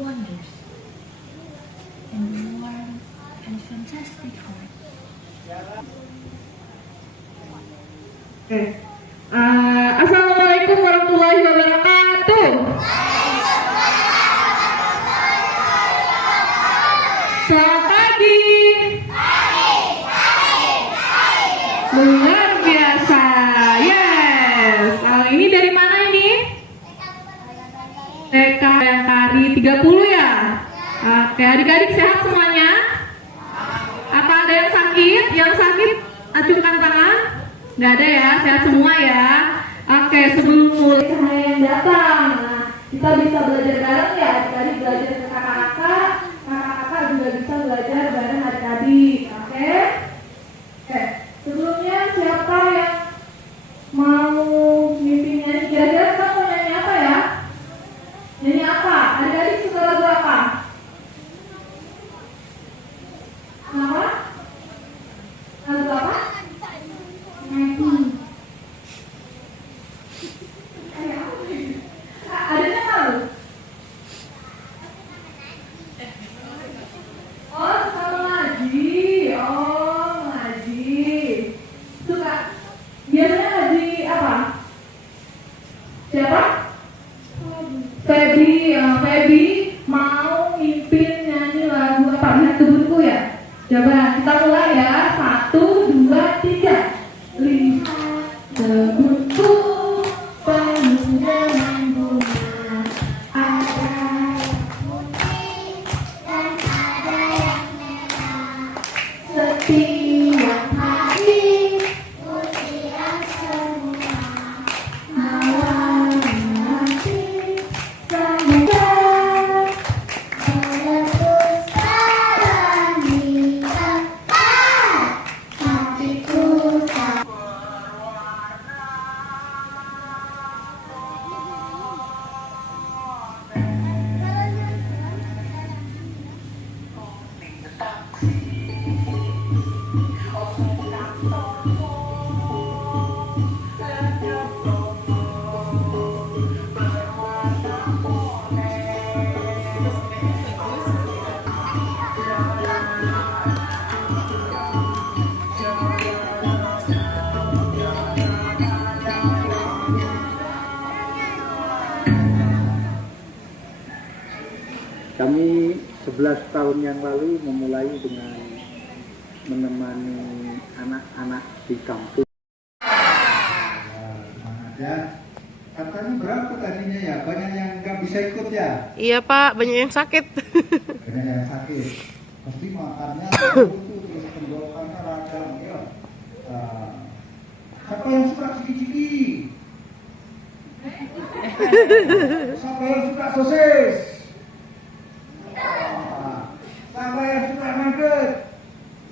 wonders and warm and fantastic heart. Assalamualaikum warahmatullahi wabarakatuh. Selamat pagi. Luar biasa. Yes. Ini dari mana ini? TK Bayangkari 30 ya? Oke, adik-adik sehat semuanya? Apa ada yang sakit? Yang sakit acungkan tangan. Nggak ada ya, sehat semua ya. Oke, sebelum mulai cahaya yang datang, nah, kita bisa belajar bareng ya. Adik-adik belajar ke kakak-kakak, kakak-kakak juga bisa belajar bareng adik-adik. Oke? Oke, sebelumnya siapa yang mau mimpi nyanyi? Kira-kira kita mau nyanyi apa ya? Nyanyi apa? Adik-adik suka lagu apa? Apa? Lagu apa? Adanya tahu? Oh, suka mengaji. Oh, mengaji. Suka. Biasanya ngaji apa? Siapa? Feby. Feby mau mimpin nyanyi lagu apa? Lihat ke buku ya. Coba kita mulai ya. 1, 2, 3. Lihat ke buku penuh dengan bunga. Ada yang putih dan ada yang merah. Setiap hari ujian semua. Malam nanti semoga meletus terang di tempat hatiku. Kami 11 tahun yang lalu memulai dengan menemani anak-anak di kampung. Ya, katanya berapa tadinya ya? Banyak yang nggak bisa ikut ya? Iya Pak, banyak yang sakit. Banyak yang sakit. Pasti makannya itu terus tenggorokannya radang ya. Siapa yang suka ciki-ciki? Siapa yang suka sosis? Siapa yang suka nugget?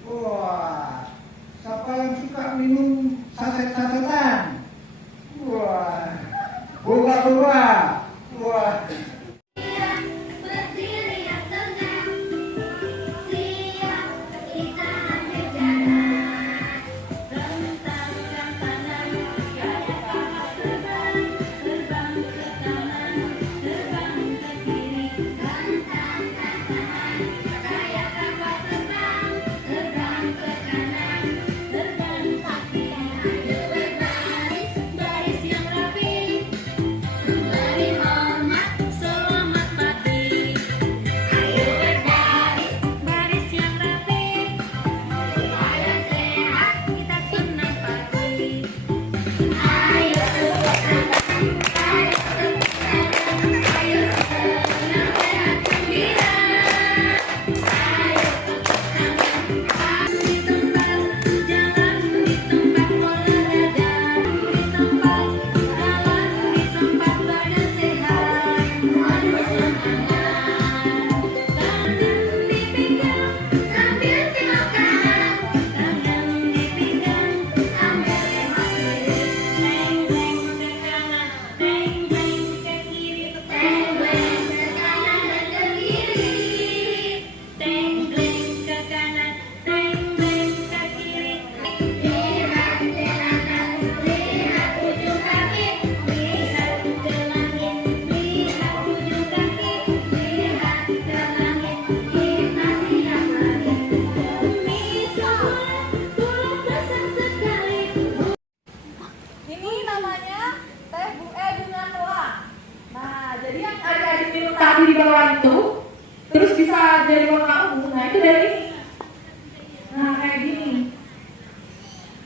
Wah, siapa yang suka minum saset-sasetan? Wah, boba-boba. Wah.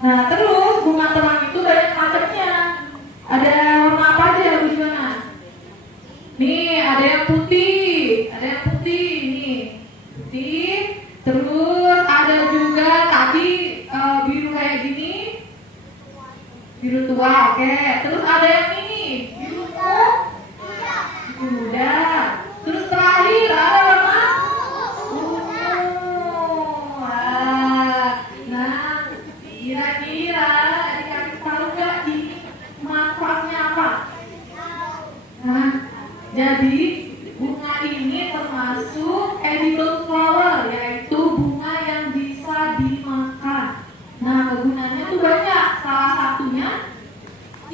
Nah, terus bunga telang itu banyak macamnya. Ada warna apa aja yang gimana? Nih, ada yang putih, nih, putih. Terus ada juga tadi biru kayak gini, biru tua, oke. Terus ada yang ini, biru muda. Terus terakhir ada warna ungu. Nah, kira-kira adik-adik tahu nggak ini manfaatnya apa? Nah, jadi bunga ini termasuk edible flower, yaitu bunga yang bisa dimakan. Nah, kegunaannya tuh banyak. Salah satunya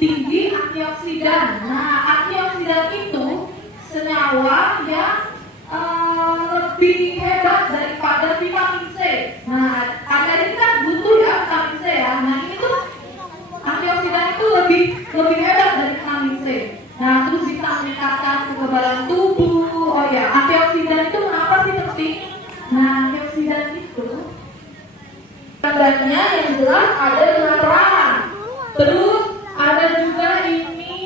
tinggi antioksidan. Nah, antioksidan itu senyawa yang lebih hebat daripada vitamin C. Nah, ada ini kan butuh ya vitamin C ya. Nah, ini tuh antioksidan itu lebih hebat dari vitamin C. Nah, terus bisa meningkatkan kekebalan tubuh. Oh ya, antioksidan itu kenapa sih penting? Nah, antioksidan itu tandanya yang jelas ada dengan terang. Terus ada juga ini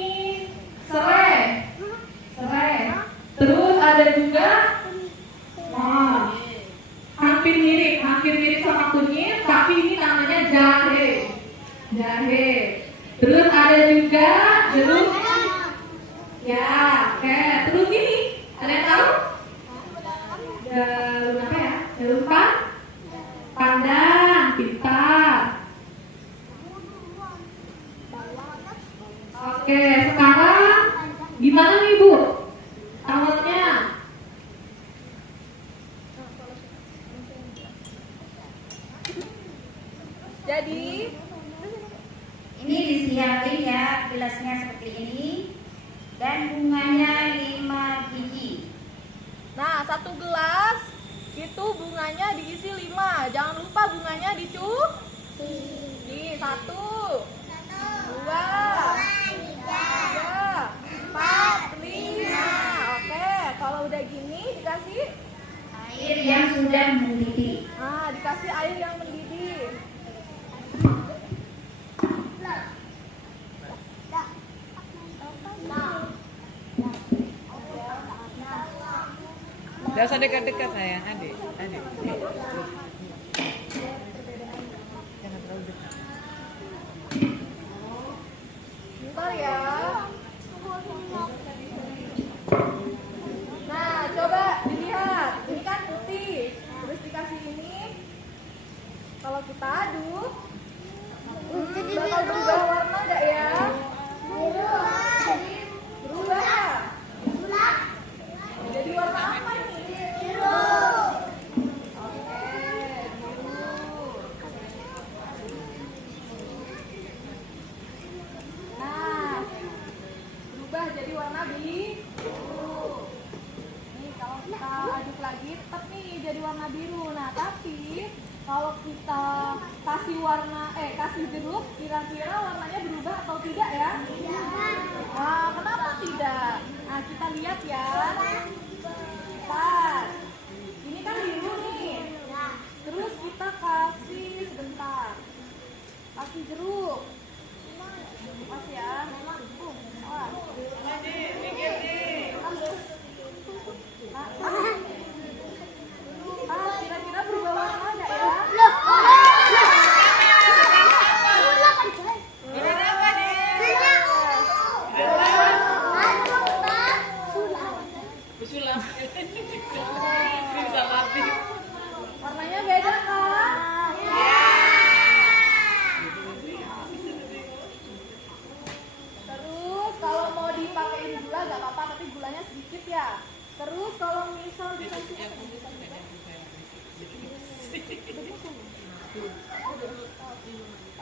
serai. Terus ada juga hampir mirip sama kunyit, tapi ini namanya jahe. Terus ada juga jeruk. Ya, oke. Terus ini ada yang tahu? Daun apa ya? Daun pandan, pintar. Oke, sekarang gimana nih Bu? Awalnya jadi ini disiapin ya gelasnya seperti ini dan bunganya 5 biji. Nah, 1 gelas itu bunganya diisi 5. Jangan lupa bunganya dicuci. Di 1, 2, 3, 4, 5. Oke, kalau udah gini dikasih Air yang sudah mendidih. Nah, dikasih air yang mendidih. Gak usah dekat-dekat sayang, adik. Jangan terlalu dekat. Bentar ya. Nah, coba dilihat. Ini kan putih. Terus dikasih ini. Kalau kita aduk, bakal berubah warna nggak ya? Berubah. Jadi warna apa nih? Biru. Oke, biru. Nah, berubah jadi warna biru. Nih, kalau kita aduk lagi tetap nih jadi warna biru. Nah, tapi kalau kita kasih jeruk, kira-kira warnanya berubah atau tidak ya? Nah, kenapa tidak? Nah, kita lihat ya. Bentar. Ini kan biru nih. Terus kita kasih sebentar. Kasih jeruk. Kasih ya. Kira-kira berubah warna nggak ya? Warnanya beda kan? Terus kalau mau dipakein gula gak apa-apa, tapi gulanya sedikit ya. Terus kalau misal dikasih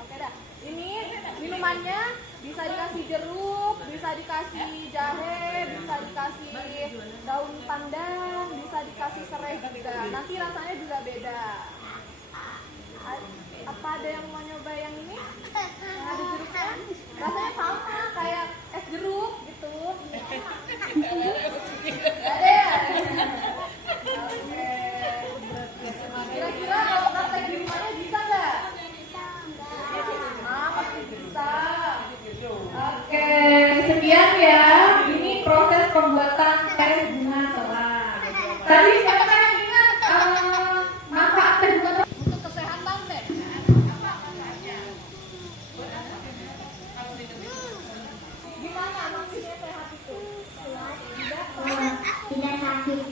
oke dah. Ini minumannya bisa dikasih jeruk, bisa dikasih jahe, bisa dikasih daun pandan, bisa dikasih serai juga. Nanti rasanya juga beda. Apa ada yang mau nyoba yang ini? Yang ada jeruknya? Rasanya sama kayak es jeruk gitu. Ada ya? Oke. Kira-kira kalau praktek di rumahnya bisa nggak? pembuatan teh bunga telang. Tadi siapa yang ingat manfaat teh bunga telang untuk kesehatan deh? Gimana maksudnya sehat itu? Tidak sakit.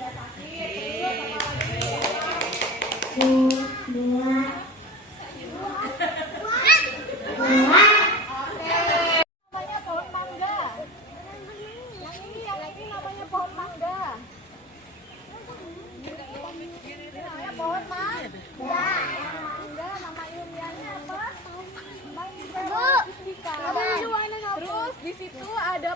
Namanya pohon mangga. Yang ini namanya pohon mangga. Namanya pohon mangga. Mangga nama ilmiahnya apa? Mangga indica. Terus di situ ada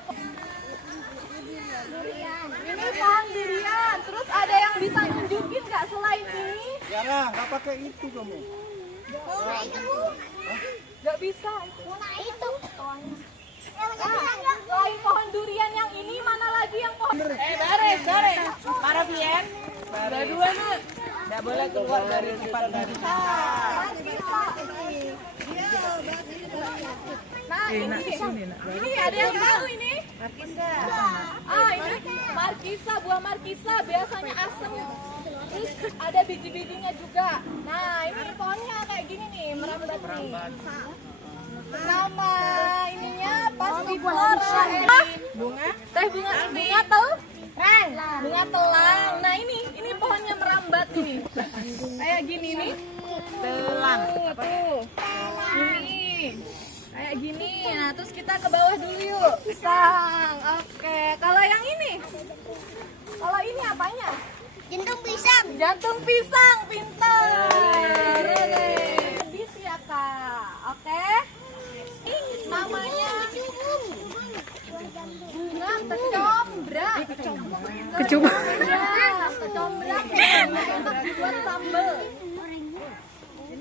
durian. Ini pohon durian. Terus ada yang bisa nunjukin nggak selain ini? Yara, nggak pakai itu kamu. Nggak bisa. Selain pohon durian yang ini, mana lagi yang pohon? Baris. Para bien. Dua nak. Nggak boleh keluar dari tempat tadi. Nah, ini ada yang tahu ini? Markisa. Ini markisa, buah markisa biasanya asem. Terus ada biji-bijinya juga. Nah, ini pohonnya kayak gini nih, merambat nih. Nama ininya pasti flora. Bunga. Teh bunga telang. Bunga telang. Nah, ini pohonnya merambat nih. Kayak gini nih. Telang. Tuh. Ini. Kayak gini. Nah, terus kita ke bawah dulu yuk. Pisang. Oke. Kalau yang ini? Kalau ini apanya? Jantung pisang. Pintar. Bis ya, Kak. Oke. Namanya bunga kecombrak. Kecombrak untuk dibuat sambal.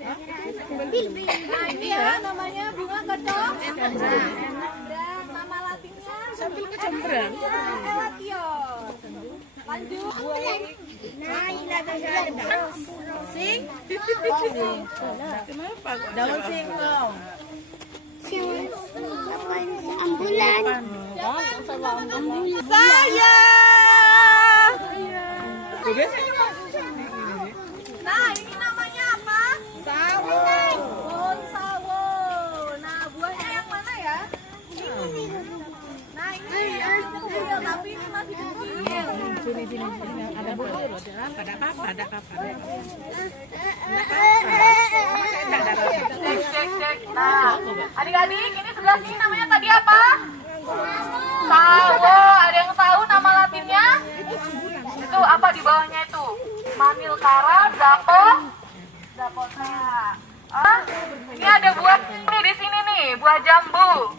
Nah, ini ya namanya bunga kecombrak. Nama latinnya sambil kecombrang. Elation. Lanjut. Daun singkong. Ambulan. Saya. Nah, ini namanya apa? Sawo. Pohon sawo. Nah, buahnya yang mana ya? Ini. Nah, ini yang kecil, tapi ini masih kecil. Ada bulu loh, ada apa? Cek. Nah, adik-adik, ini sebelah sini namanya tadi apa? Sawo. Ada yang tahu nama latinnya? Itu apa di bawahnya itu? Manilkara, Zapotea. Ini ada buah nih di sini nih, buah jambu.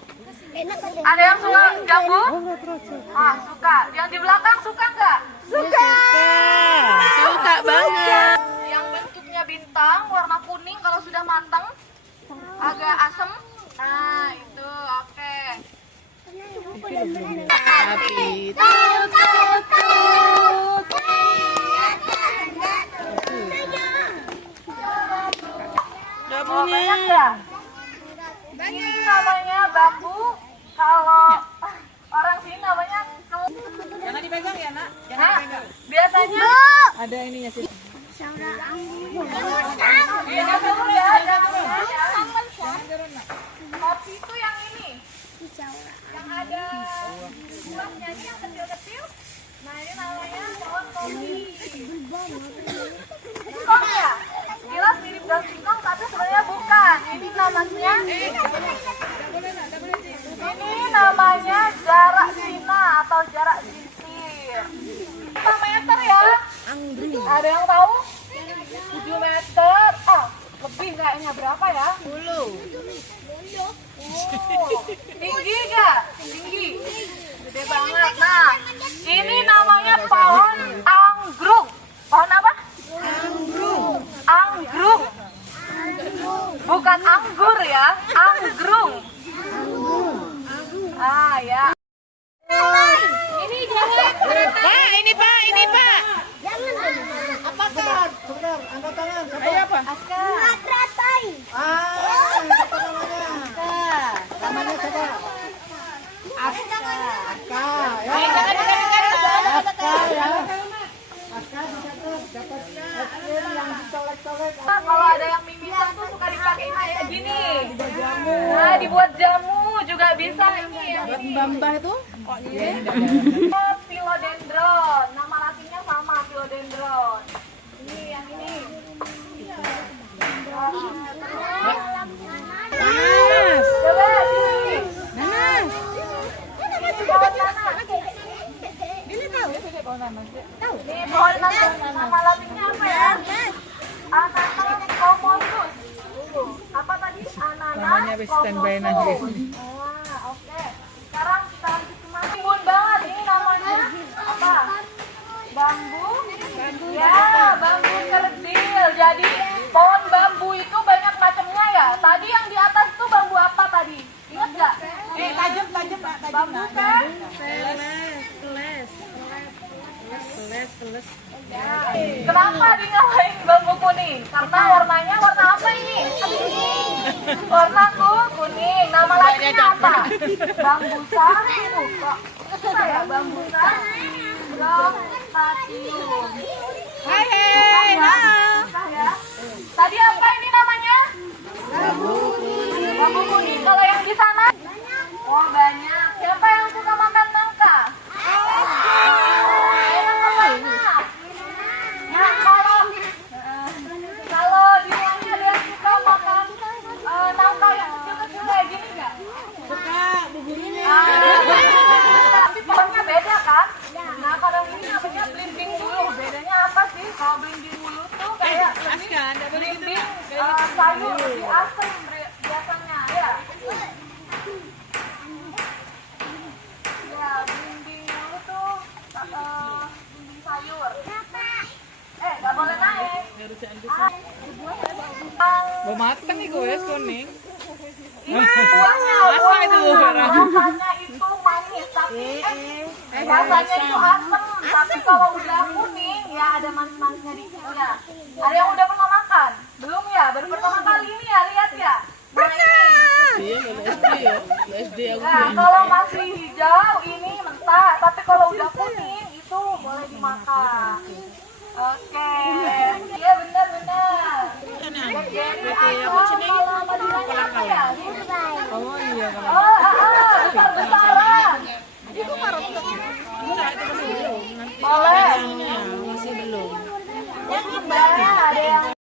Ada yang suka jambu? Suka. Yang di belakang suka nggak? Suka banget. Yang bentuknya bintang, warna kuning kalau sudah matang, agak asem. Nah, itu oke. Api. Banyak ya? Ini namanya bambu. Kalau orang sini namanya Jangan dipegang ya, Nak. Jangan Nah, dipegang. biasanya Ada ininya sih. jangan dulu ya, kopi itu yang ini, yang ada buahnya ini yang kecil-kecil. Nah, ini namanya pohon kopi. Singkong ya? Sekilas mirip daun singkong, tapi sebenarnya bukan. Ini namanya jarak Cina atau jarak cincin. 5 meter ya? Ada yang tahu? 7 meter. Lebih kayaknya, berapa ya? 10. Tinggi gak? Tinggi. Gede banget. Nah, ini namanya pohon anggrung. Pohon apa? Anggrung. Bukan anggur ya, anggrung. Ya. Ini jangan. Pak, ini Pak. Sebentar, angkat tangan. Siapa? Ayo apa? Aska. Siapa namanya? Namanya siapa? Aska. Aka. Ya. Jangan. dibuat jamu juga bisa ini. Mbah itu? Philodendron, nama latinnya sama philodendron. Ini yang ini. Nanas. Coba sini. Nanas. Pohon nanas. Ini pohon nanas. Nama latinnya apa ya? Ananas commotus. Apa tadi? Ananas Namanya habis standby nanti. Wah, oke. Sekarang kita lanjut ke mana? Timbun banget. Ini namanya apa? Bambu. Ya, bambu kerdil. Jadi pohon bambu itu banyak macamnya ya. Tadi yang di atas itu bambu apa tadi? Ingat nggak? Tajam, tajam. Bambu kan? Keles. Kenapa dinamain bambu kuning? Karena warnanya warna apa ini? Warna kuning. Nama latinnya apa? Bambusa. Kok susah ya? Bambusa brocatium. Hai. Susah ya? Tadi apa ini namanya? Bambu kuning. Kalau yang di sana? Oh banyak. Siapa yang suka makan nangka? Enak apa enak? Nah, kalau di rumahnya ada yang suka makan nangka yang kecil-kecil kayak gini nggak? Suka buburnya. Tapi pohonnya beda kan? Nah kalau ini namanya belimbing bulu. Bedanya apa sih? Kalau belimbing bulu tuh kayak belimbing sayur lebih asem biasanya ya. Ya belimbing bulu tuh belimbing sayur. Nggak boleh naik. Mau matang nih gue kuning. Buahnya rasanya itu manis tapi rasanya itu asam. Tapi kalau udah kuning ya ada manis-manisnya dikitnya. Ada yang udah pernah makan? Belum ya? Baru pertama kali ini ya lihat ya. Nah ini. Nah, kalau masih hijau ini mentah. Tapi kalau udah kuning itu boleh dimakan. Oke, iya benar. Jadi kalau Madinahnya apa ya? Oh iya. Besar-besaran. Boleh. Masih belum. Yang sebenarnya ada yang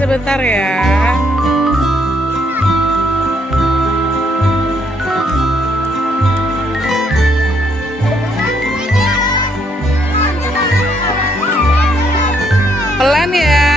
sebentar ya. Pelan ya.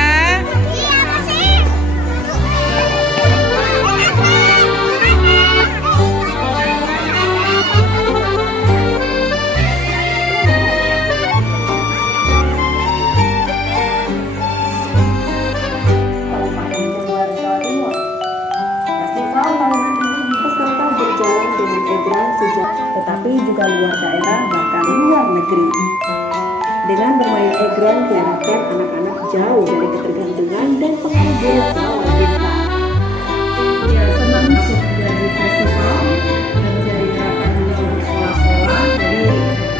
Tetapi juga luar daerah bahkan luar negeri. Dengan bermain egron diharapkan anak-anak jauh dari ketergantungan dan pengaruh buruk lawan bintang. Ya, senang masuk dari festival dan menjadi gerakan juga untuk sekolah-sekolah. Jadi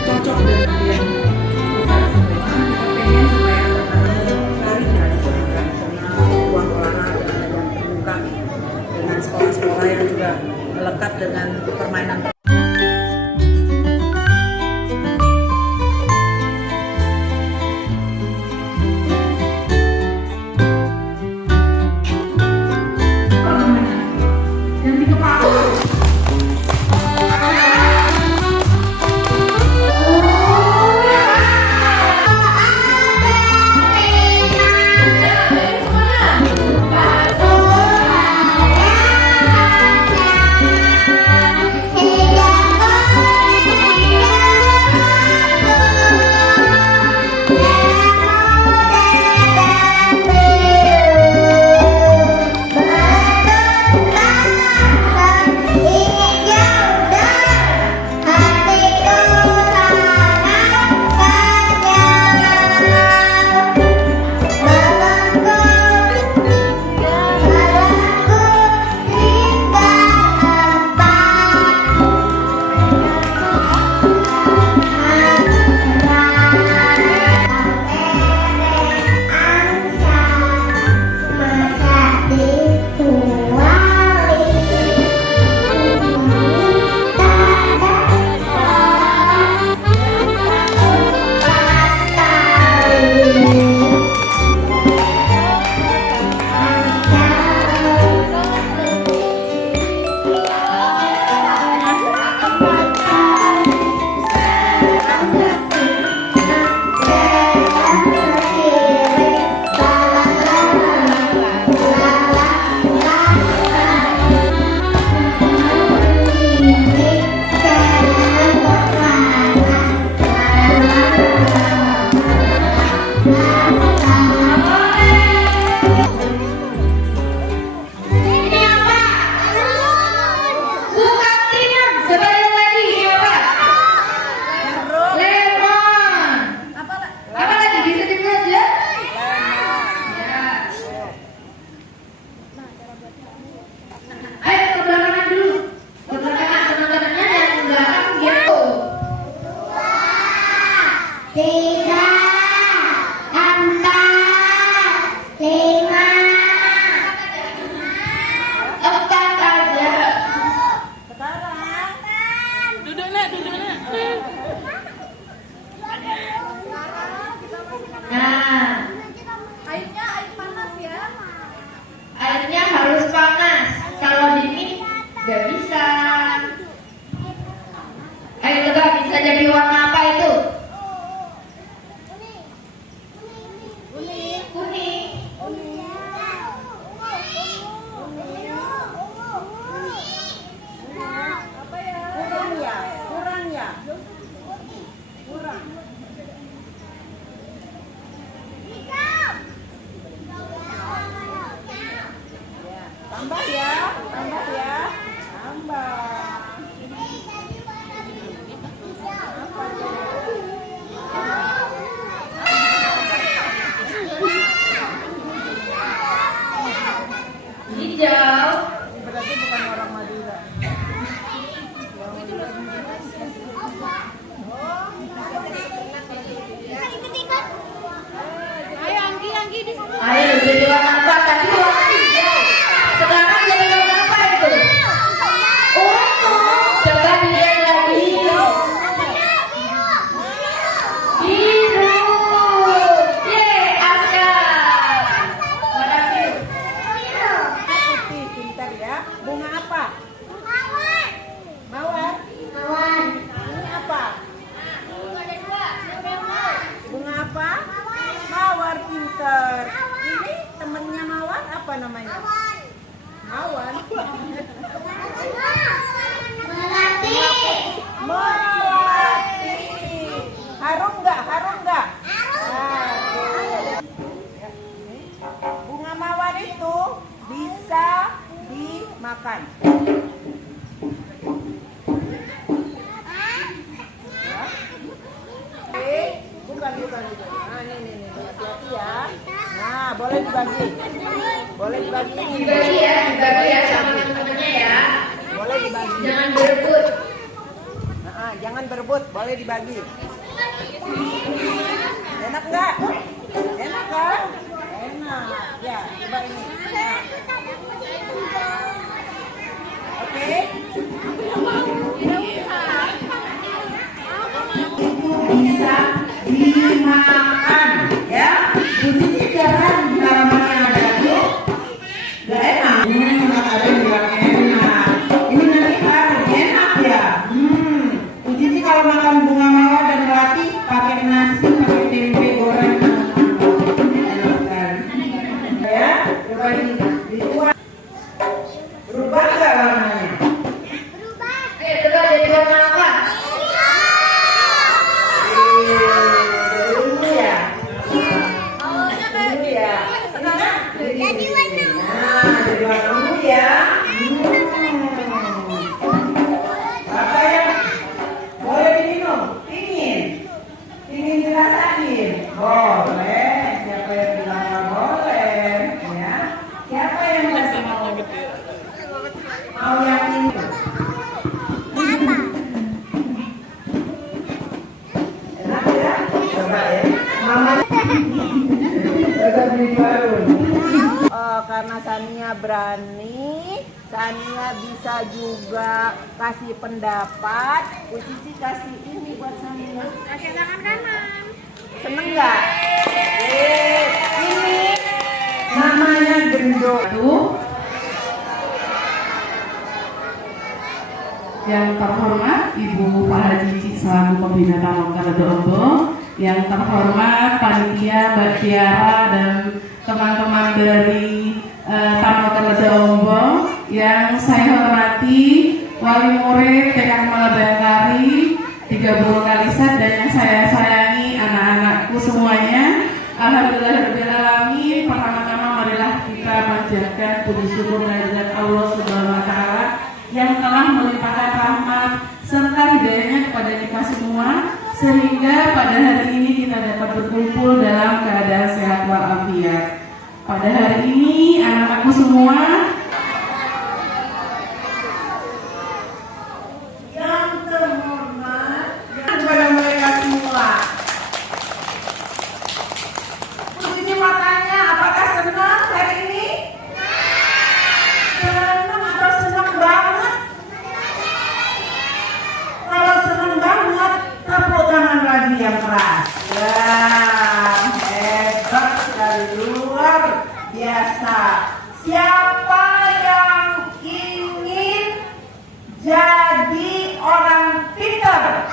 cocok dengan yang kita semua. Kita pengen supaya anak-anak menarik dari tradisional, ruang olahraga dan terbuka dengan sekolah-sekolah yang juga melekat dengan permainan. jadi warna apa itu? Kuning. Apa ya? Kurang ya? Kurang. Tambah ya. Tambah. Hijau. Berarti bukan orang Madura. Ayo jadi warna apa? Tadi warna hijau. Sekarang jadi warna apa itu? Ungu. Coba dilihat lagi. Biru. Yeay, Aska. Warna biru. Putih, pintar ya. Bunga apa? Mawar. Ini apa? Bunga apa? Mawar, pintar. Ini temennya mawar apa namanya? Mawar. Melati. Harum nggak? Bunga mawar itu bisa dimakan. Bukan. Nah, ini. Hati-hati ya. Nah, boleh dibagi. Dibagi ya sama teman-temannya ya. Boleh dibagi. Jangan berebut. Nah, jangan berebut, boleh dibagi. Enak nggak? Enak kan? Enak. Ya, coba ini. Nah. Oke. Bisa dimakan ya. Jadi jangan namanya ada itu gak enak. Ini ada yang bilang enak. Ini nanti harus enak ya. Jadi kalau makan bunga mawar dan melati pakai nasi, pakai tempe goreng, enak sekali. Ya, coba dibuat. Berubah nggak warnanya? Coba jadi warna apa? Karena Sania berani, Sania bisa juga kasih pendapat. Cici kasih ini buat Sania. Kasih tangan kanan. Seneng nggak? Ini namanya gendong. Yang terhormat Ibu Pak Haji selaku pembina Taman Kaledo Ombong, yang terhormat panitia Mbak Tiara dan teman-teman dari Taman Kaledo Ombong, yang saya hormati wali murid TK Kemala Bayangkari 30 Kalisat, dan yang saya sayangi anak-anakku semuanya. Alhamdulillahirobbilalamin. Pertama-tama marilah kita panjatkan puji syukur kehadirat Allah Subhanahu wa taala yang telah melimpahkan rahmat serta hidayahnya kepada kita semua, sehingga pada hari ini kita dapat berkumpul dalam keadaan sehat walafiat. Pada hari ini anak-anakku semua yang terhormat, kepada mereka semua, pujinya matanya, apakah senang hari ini? Senang atau senang banget? Kalau senang banget, tepuk tangan lagi yang keras. Wah, hebat sekali, luar biasa. Siapa yang ingin jadi orang pintar?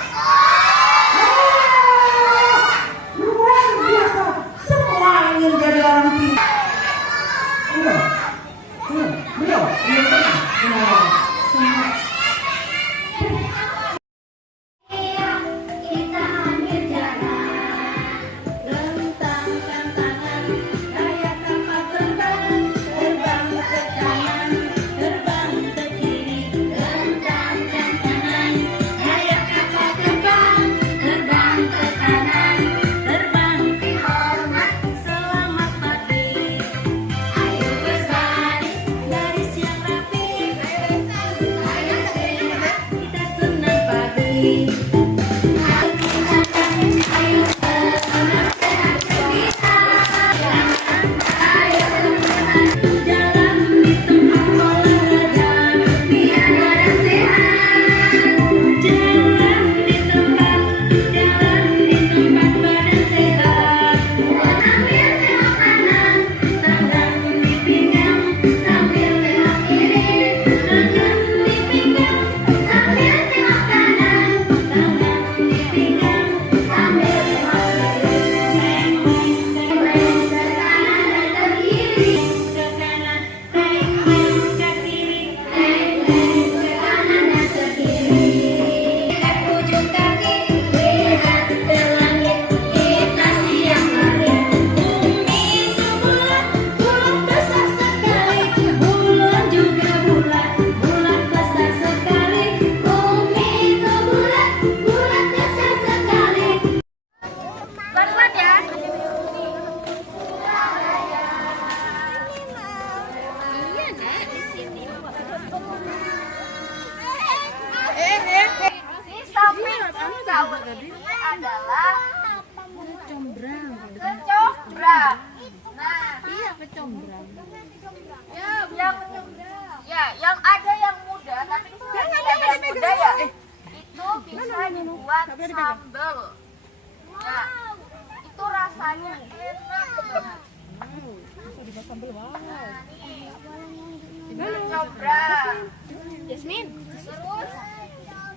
Sawo ini adalah kecombrang. Nah, iya kecombrang. Yang ada yang muda, tapi di sini ada yang muda ya. Itu bisa dibuat sambal. Nah, itu rasanya enak banget. Nah, nih kecombrang. Jasmine. Terus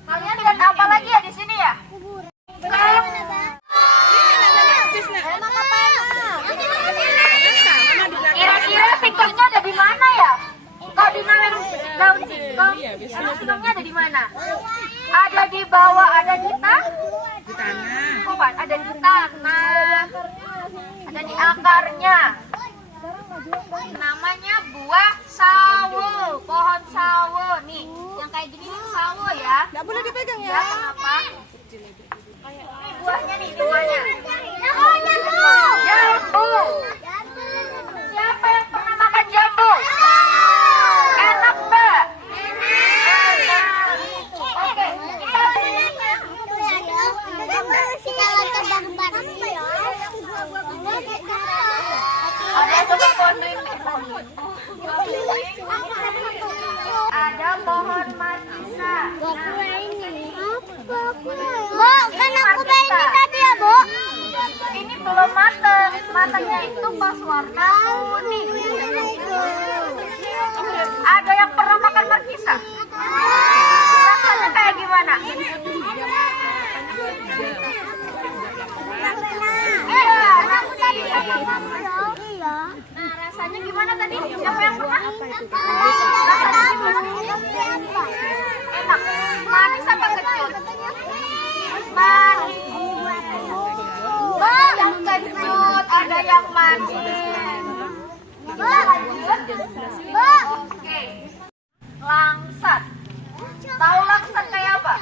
kalian lihat apa lagi ya di sini ya? Kira-kira singkongnya ada di mana ya? Kalau di daun singkong, singkongnya ada di mana? Ada di bawah, ada di tanah. Bukan, ada di tanah. Ada di akarnya. Namanya buah sawo, pohon sawo. Nih, yang kayak gini nih sawo ya. Nggak boleh dipegang ya. Kenapa? Ini buahnya nih, buahnya. Jambu. Siapa yang pernah makan jambu? Enak nggak? Enak. Oke. Ada pohon markisa. Bu, kan aku mainin tadi ya, Bu. Ini belum matang. Matangnya itu pas warna kuning. Ada yang pernah makan markisa? Rasanya kayak gimana? Iya, aku tadi sama kamu loh. Nah, rasanya gimana tadi? Siapa yang pernah? Rasanya gimana? Enak. Manis apa kecut? Manis. Yang kecut, ada yang manis. Oke. Langsat. Tahu langsat kayak apa?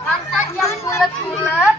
Langsat yang bulat-bulat